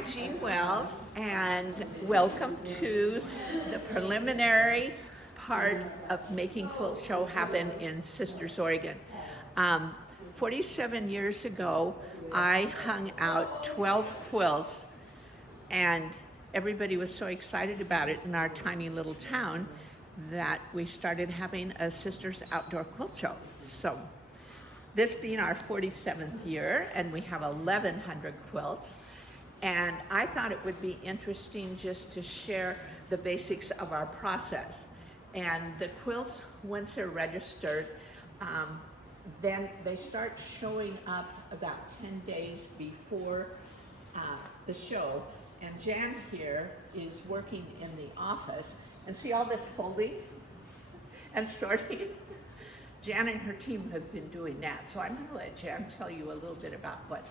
I'm Jean Wells, and welcome to the preliminary part of making Quilt Show happen in Sisters, Oregon. 47 years ago, I hung out 12 quilts, and everybody was so excited about it in our tiny little town that we started having a Sisters Outdoor Quilt Show. So, this being our 47th year, and we have 1,100 quilts, and I thought it would be interesting just to share the basics of our process. And the quilts, once they're registered, then they start showing up about 10 days before the show. And Jan here is working in the office, and see all this folding and sorting? Jan and her team have been doing that, so I'm going to let Jan tell you a little bit about what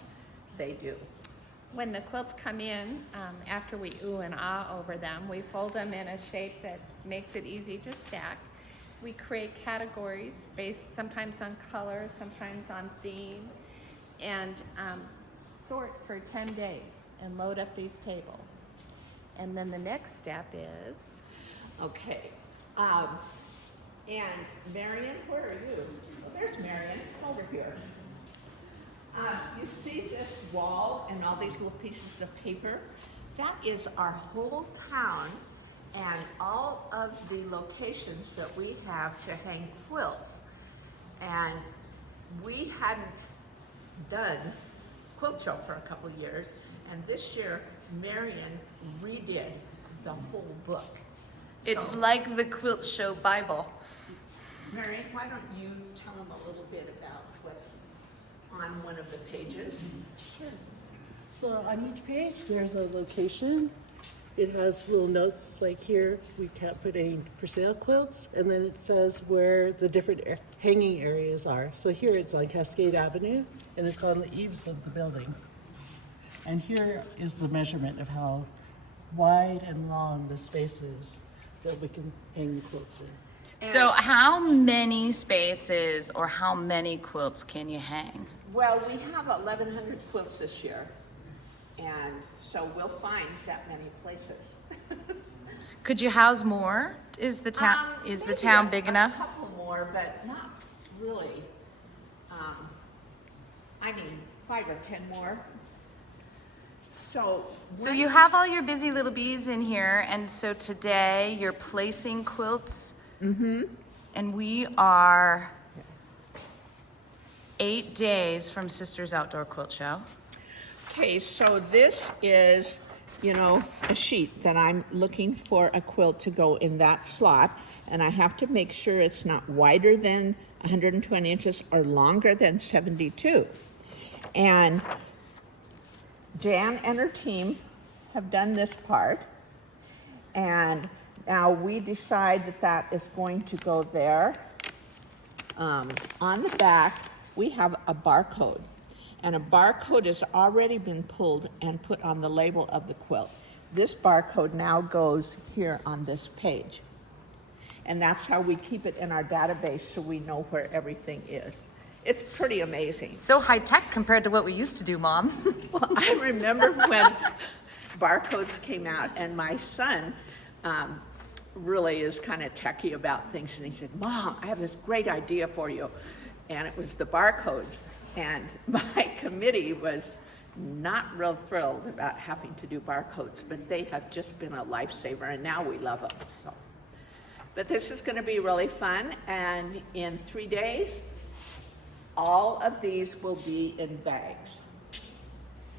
they do. When the quilts come in, after we ooh and ah over them, we fold them in a shape that makes it easy to stack. We create categories based sometimes on color, sometimes on theme, and sort for 10 days and load up these tables. And then the next step is... Okay. And Marion, where are you? Well, there's Marion, over here. You see this wall and all these little pieces of paper? That is our whole town and all of the locations that we have to hang quilts. And we hadn't done Quilt Show for a couple of years, and this year Marion redid the whole book. It's So, like the Quilt Show Bible. Marion, why don't you tell them a little bit about what's on one of the pages? Sure. So on each page, there's a location. It has little notes like here, we can't put any for sale quilts, and then it says where the different hanging areas are. So here it's on Cascade Avenue, and it's on the eaves of the building. And here is the measurement of how wide and long the space is that we can hang the quilts in. So how many spaces or how many quilts can you hang? Well, we have 1,100 quilts this year, and so we'll find that many places. Could you house more? Is the town Maybe big enough? A couple more, but not really. I mean, 5 or 10 more. So You have all your busy little bees in here, and so today you're placing quilts. Mm-hmm. And we are 8 days from Sisters Outdoor Quilt Show. Okay, so this is, a sheet that I'm looking for a quilt to go in that slot, and I have to make sure it's not wider than 120 inches or longer than 72. And Jan and her team have done this part, and now we decide that that is going to go there. On the back, we have a barcode, and a barcode has already been pulled and put on the label of the quilt. This barcode now goes here on this page, and that's how we keep it in our database so we know where everything is. It's pretty amazing. So high tech compared to what we used to do, Mom. Well, I remember when barcodes came out, and my son really is kind of techie about things, and he said, "Mom, I have this great idea for you," and it was the barcodes. And my committee was not real thrilled about having to do barcodes, but they have just been a lifesaver, and now we love them. So, but this is going to be really fun, and in 3 days, all of these will be in bags.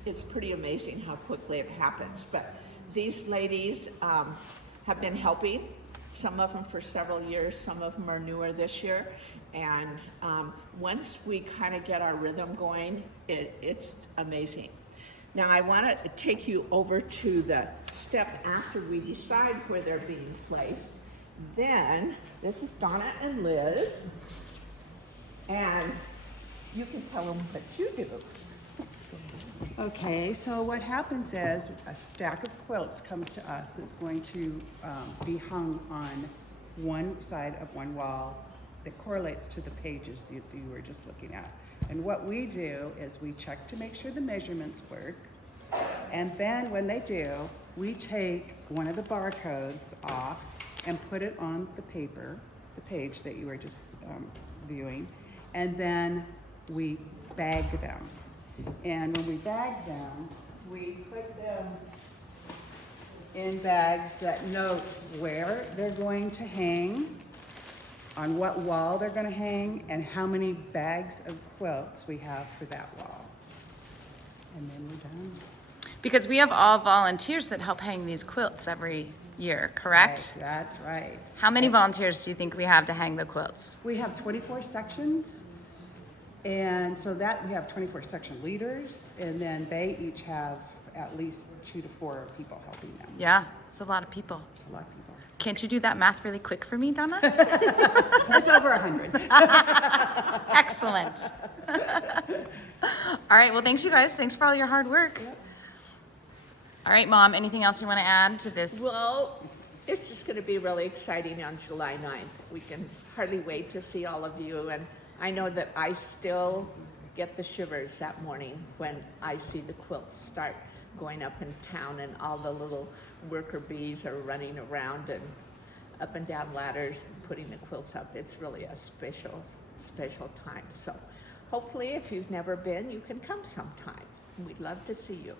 It's pretty amazing how quickly it happens, but these ladies have been helping, some of them for several years, some of them are newer this year, and once we kind of get our rhythm going, it's amazing. Now I want to take you over to the step after we decide where they're being placed. Then, this is Donna and Liz, and you can tell them what you do. Okay, so what happens is a stack of quilts comes to us that's going to be hung on one side of one wall that correlates to the pages you were just looking at. And what we do is we check to make sure the measurements work. and then when they do, we take one of the barcodes off and put it on the paper, the page that you were just viewing, and then we bag them. And when we bag them, we put them in bags that notes where they're going to hang, on what wall they're going to hang, and how many bags of quilts we have for that wall. And then we're done. Because we have all volunteers that help hang these quilts every year, correct? Right, that's right. How many volunteers do you think we have to hang the quilts? We have 24 sections, and so that we have 24 section leaders, and then they each have at least 2 to 4 people helping them. Yeah, it's a lot of people. It's a lot of people. Can't you do that math really quick for me, Donna? It's over 100. Excellent. All right, well, thanks you guys. Thanks for all your hard work. Yep. All right, Mom, anything else you want to add to this? Well, it's just going to be really exciting on July 9th. We can hardly wait to see all of you. And I know that I still get the shivers that morning when I see the quilts start going up in town and all the little worker bees are running around and up and down ladders and putting the quilts up. It's really a special time. So hopefully if you've never been, you can come sometime. We'd love to see you.